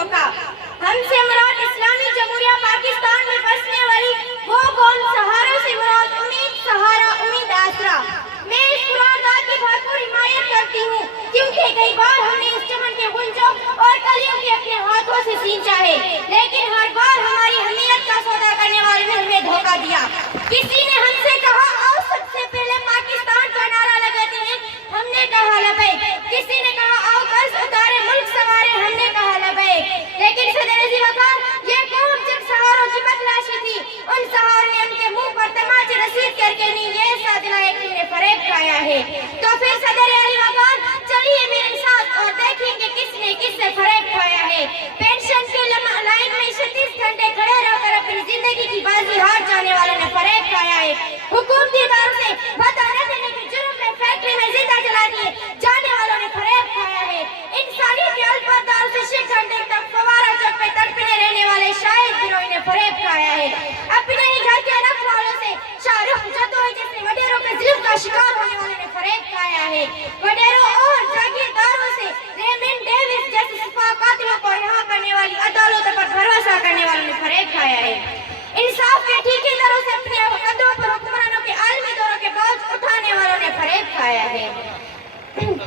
धोखा। हमसे मुराद इस्लामी जमहूरिया पाकिस्तान में बसने वाली वो कौम, सहारों से मुराद उम्मीद, सहारा, उम्मीद, आसरा। मैं इस मुरादात की भरपूर हिमायत करती हूँ, क्योंकि कई बार हमने इस चमन के गुंजों और कलियों के अपने हाथों से सींचा है, लेकिन हर बार हमारी हमीयत का सौदा करने वाले ने हमें धोखा दिया। किसी ने हमसे कहा आओ सबसे पहले पाकिस्तान का नारा लगाते हैं, हमने कहा लबैक। किसी ने कहा आओ कर्ज उतारे मुल्क संवारे, हमने कहा लबैक। लेकिन सदर अज़ीज़ वक़ार, ये कौम जब सहारों की बदलाशी थी, उन सहारों ने उनके मुंह पर तमाचे रसीद करके नहीं ये साथ दिलाया कि उन्हें फरेब खाया है। तो फिर सदर अज़ीज़ वक़ार, चलिए मेरे साथ और देखेंगे किसने किससे फरेब खाया है। पेंशन के लाइन में 36 घंटे खड़े रहकर अपनी जिंदगी की बाजी हार जाने वालों ने फरेब खाया है। हुकूमती इदारों से भत्ता न देने के जुर्म में फैक्ट्री में जिंदा जला दिए जाने वालों ने फरेब खाया है। इंसानी के अल्पदार से 6 घंटे तक फवारा चौक पे तड़पने रहने वाले शायद गिरोह ने फरेब खाया है। अपने ही घर के रखवालों से शाहरुख जदोई जैसे वडेरों के जुल्म का शिकार होने वालों ने फरेब खाया है। वडेरों और जागीरदारों से रेमंड डेविस जैसे सिपा कातिलों को रिहा करने वाली अदालतों पर भरोसा करने वालों ने फरेब खाया है। इंसाफ के ठेकेदारों से अपने कदमों पर हुक्मरानों के आलमी दौरों के बोझ उठाने वालों ने फरेब खाया है।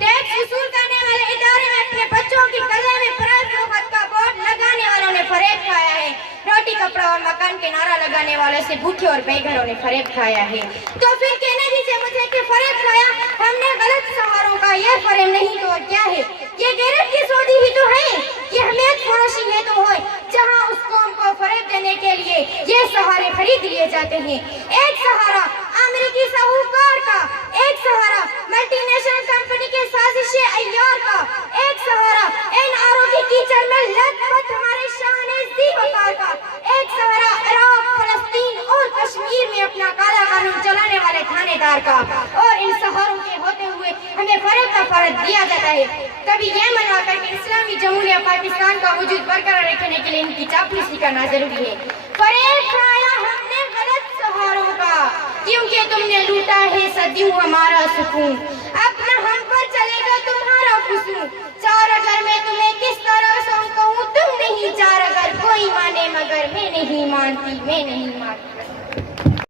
टैक्स वसूल करने वाले इदारे में अपने बच्चों की गले में फरोख्त का बोर्ड लगाने वालों ने फरेब खाया है। रोटी कपड़ा और मकान के नारा लगाने वालों से भूखे और बेघरों ने फरेब खाया है। तो फिर कहने दीजिए मुझे कि फरेब खाया हमने गलत सहारों का, ये फरेब नहीं तो क्या है? ये गैरत की सौदी ही तो है, ये हमें फरोशी है तो है, जहाँ उस कौम को फरेब देने के लिए ये सहारे खरीद लिए जाते हैं। एक सहारा अमेरिकी साहूकार का, एक सहारा मल्टीनेशनल कंपनी के साजिशे अय्यार का, एक सहारा NRO की कीचड़ में लथपथ हमारे शाहनेज़ी वक़ार का, एक सहारा इराक, फलस्तीन और कश्मीर में अपना काला कानून चलाने वाले थानेदार का। और इन सहारों के होते हुए हमें फरेब का फर्ज दिया जाता है। तभी ये मनवा कर कि इस्लामी जमहूरिया पाकिस्तान का वजूद बरकरार रखने के लिए इनकी चापलूसी करना जरूरी है। फरेब खाया हमने गलत सहारों का, क्योंकि तुमने लूटा है सदियों हमारा सुकून। अब